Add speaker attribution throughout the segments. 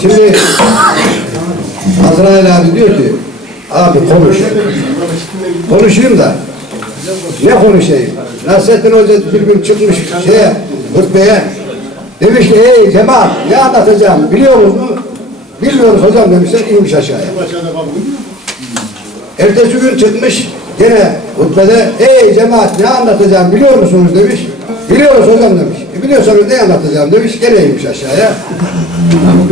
Speaker 1: Şimdi Azrail abi diyor ki abi konuş. Konuşayım da ne konuşayım? Nasrettin Hoca bir gün çıkmış şeye, hutbeye demiş ki ey cemaat ne anlatacağım biliyor musunuz? Bilmiyoruz hocam demişler inmiş aşağıya. Ertesi gün çıkmış gene hutbede ey cemaat ne anlatacağım biliyor musunuz demiş. Biliyoruz hocam demiş. E, biliyorsanız ne anlatacağım demiş. Gene inmiş aşağıya.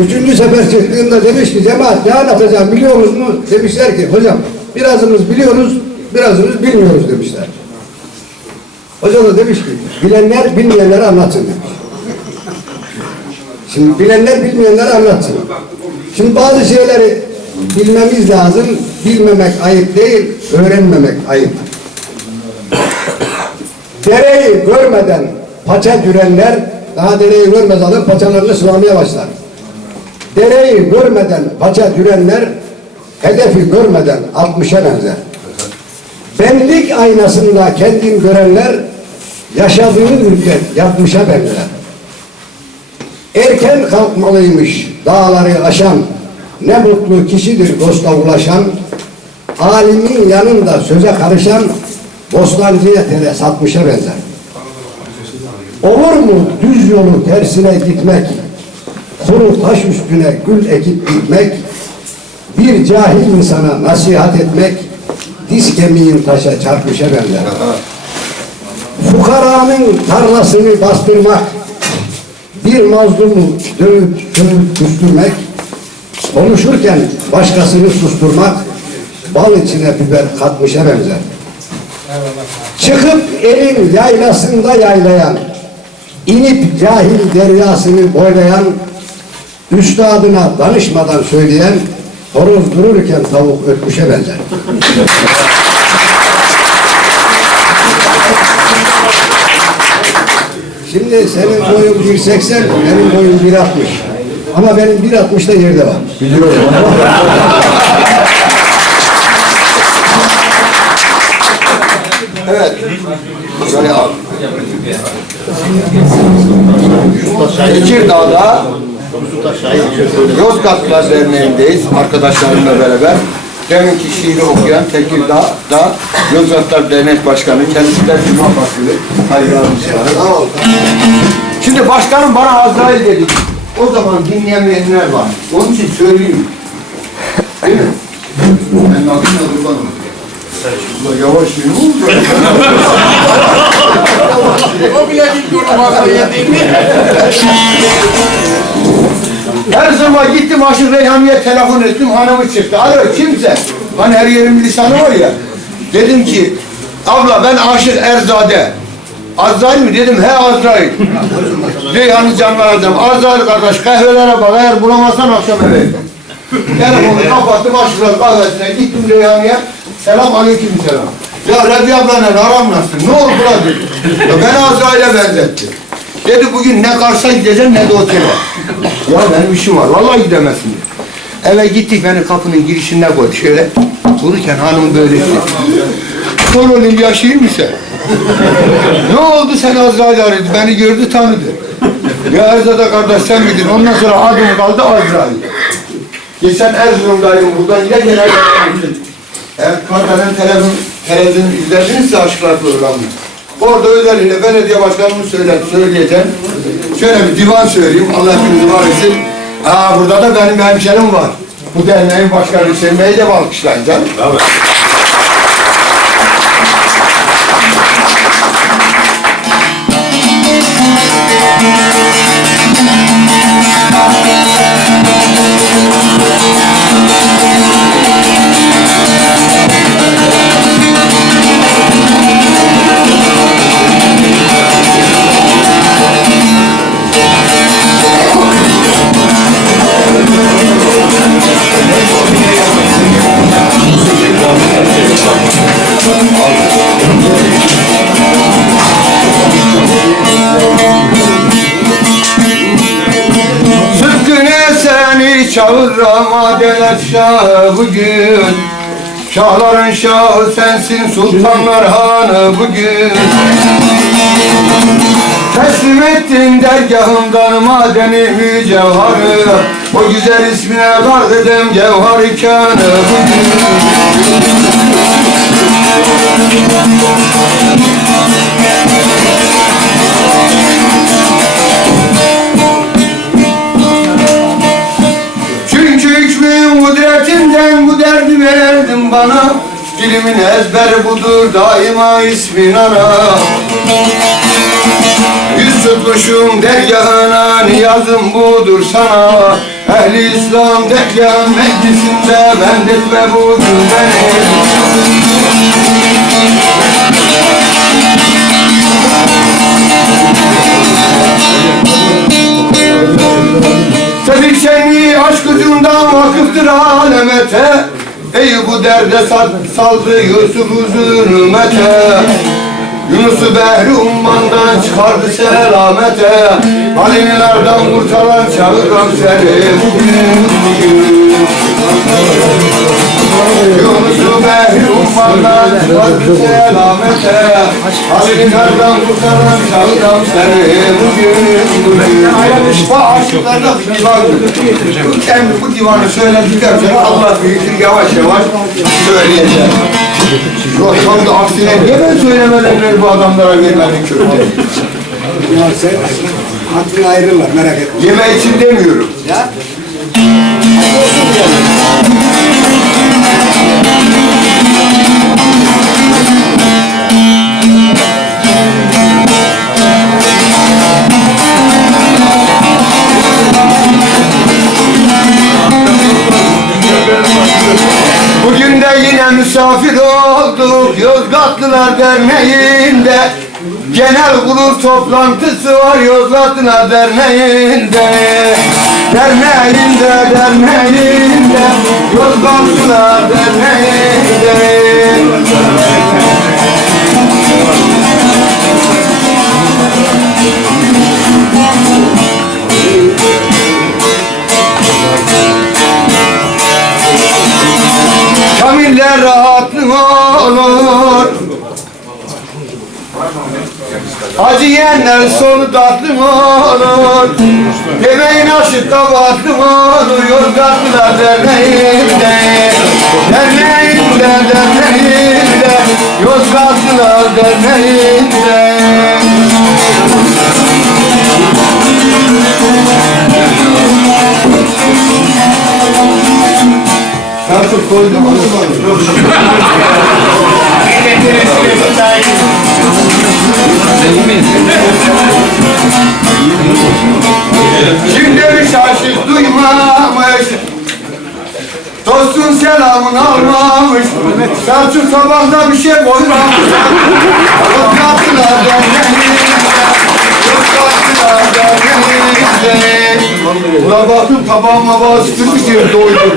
Speaker 1: Üçüncü sefer çıktığında demiş ki cemaat ne anlatacağım biliyor musunuz? Demişler ki hocam birazımız biliyoruz birazımız bilmiyoruz demişler. Hoca da demiş ki bilenler bilmeyenleri anlatın demiş. Şimdi bilenler bilmeyenleri anlatsın. Şimdi bazı şeyleri bilmemiz lazım. Bilmemek ayıp değil, öğrenmemek ayıp. Dereyi görmeden paça dürenler daha dereyi görmez alır paçalarını sıvamaya başlar. Dereyi görmeden paça dürenler hedefi görmeden 60'a benzer. Benlik aynasında kendini görenler yaşadığı müddet yapmışa benzer. Erken kalkmalıymış dağları aşan, ne mutlu kişidir dosta ulaşan, alimin yanında söze karışan, bostancıya tele satmışa benzer. Olur mu düz yolu tersine gitmek, kuru taş üstüne gül ekip gitmek, bir cahil insana nasihat etmek, diz kemiğin taşa çarpışa benzer. Fukaranın tarlasını bastırmak, bir mazlumu dövüp dövüp küstürmek, konuşurken başkasını susturmak, bal içine biber katmışa benzer. Çıkıp elin yaylasında yaylayan, inip cahil deryasını boylayan, üstadına danışmadan söyleyen, horoz dururken tavuk ötmüşe benzer. Şimdi senin boyun 1.80, benim boyum 1.60. Ama benim 1.60 da yerde var. Biliyorum.
Speaker 2: Evet. Şöyle al. Tekirdağ'da Yozgatlılar Derneği'ndeyiz arkadaşlarımla beraber. Deminki şiiri okuyan Tekirdağ'da Yozgatlar Dernek Başkanı kendisi de Cuma Fasili. Hayırlı. Şimdi başkanım bana Azrail dedi. O zaman dinleyemeyenler var. Onun için söyleyeyim. Değil mi? Ben kurbanım. Ulan Yavaş yürü.
Speaker 3: O bile yolu fazla yediğini.
Speaker 2: Her zaman gittim Aşık Reyhan'ya telefon ettim, hanımı çıktı. Alo kimse? Hani her yerin lisanı var ya. Dedim ki, abla ben Aşık Erzade. Azrail mi? Dedim he Azrail. Reyhan'ı canlandırdım. Azrail kardeş kahvelere bak, eğer bulamazsan akşam eve. Telefonu kapattım, Aşıklar kahvesine gittim Reyhan'ya. Selam aleyküm selam. Ya Rabbi ablanla aram nasıl? Ne oldu lan dedi. Ya beni Azrail'e benzetti. Dedi bugün ne Kars'a gideceğim ne de otele. Ya benim işim var. Vallahi gidemezsin. dedi. Eve gittik beni kapının girişine koydu. Şöyle dururken hanım böyle dedi. Olayım yaşayayım mı sen? ne oldu sen Azrail aradı. Beni gördü tanıdı. Ya Erzada kardeş sen miydin? Ondan sonra adım kaldı Azrail. Geçen Erzurum'daydım buradan yine gene gelmiştim. Evet, Kardelen televizyon, televizyon izledinizse aşklar programını. Orada özellikle belediye başkanımı söyler, söyleyeceğim. Şöyle bir divan söyleyeyim, Allah hepinizi var etsin. Aa, burada da benim hemşerim var. Bu derneğin başkanı Hüseyin Bey'i de alkışlayın canım. Sütüne Adelet Şahı bugün. Şahların şahı sensin sultanlar hanı bugün. Teslim ettin dergahımdan madeni mücevharı. O güzel ismine kar dedim cevhar kanı bana Dilimin ezberi budur daima ismin ana Yüz tutmuşum dergahına niyazım budur sana. Ehli İslam dergahın meclisinde bendetme budur beni. Tefik şenli aşk ucundan vakıftır alemete Ey bu derde sal- saldı Yusuf'u zulmete Yunus'u behri ummandan çıkardı selamete. Halimilerden kurtaran çağıran seni. Yunus'u behri ummandan çıkardı selamete. Halimilerden kurtaran çağıran seni. bugün Bu aşıklarda bir divan Kendi bu divanı söyledikten sonra Allah büyüktür yavaş yavaş söyleyecek Yok tam da aksine niye ben söylemeden bu adamlara vermedin köfte?
Speaker 1: Ya sen hakkını ayırırlar merak etme.
Speaker 2: Yeme için demiyorum.
Speaker 1: Ya.
Speaker 2: Yine misafir olduk Yozgatlılar Derneği'nde. Genel kurul toplantısı var Yozgatlılar Derneği'nde. Derneğinde, derneğinde Yozgatlılar Derneği'nde Kamiller rahatlık olur Acı yiyenler sonu tatlı olur Yemeğin aşı kabahatlı olur Yozgatlılar derneğinde. Derneğinde, derneğinde Yozgatlılar derneğinde. Artık koydum. mu? Şimdi şaşık duymamış. Dostun selamını almamış. Selçuk sabahda bir şey koymamış. Yozgatlılar Ulan baktım tabağıma bazı süpürmüş diyor doydum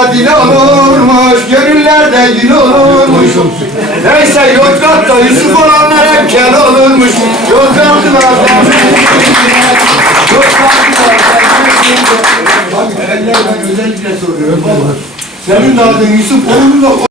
Speaker 2: Aşırılar kadil olurmuş, gönüllerde gül olurmuş. Neyse Yozgat'ta Yusuf olanlar hep kel olurmuş. Bak, ben özellikle soruyorum. Senin adın Yusuf, onun da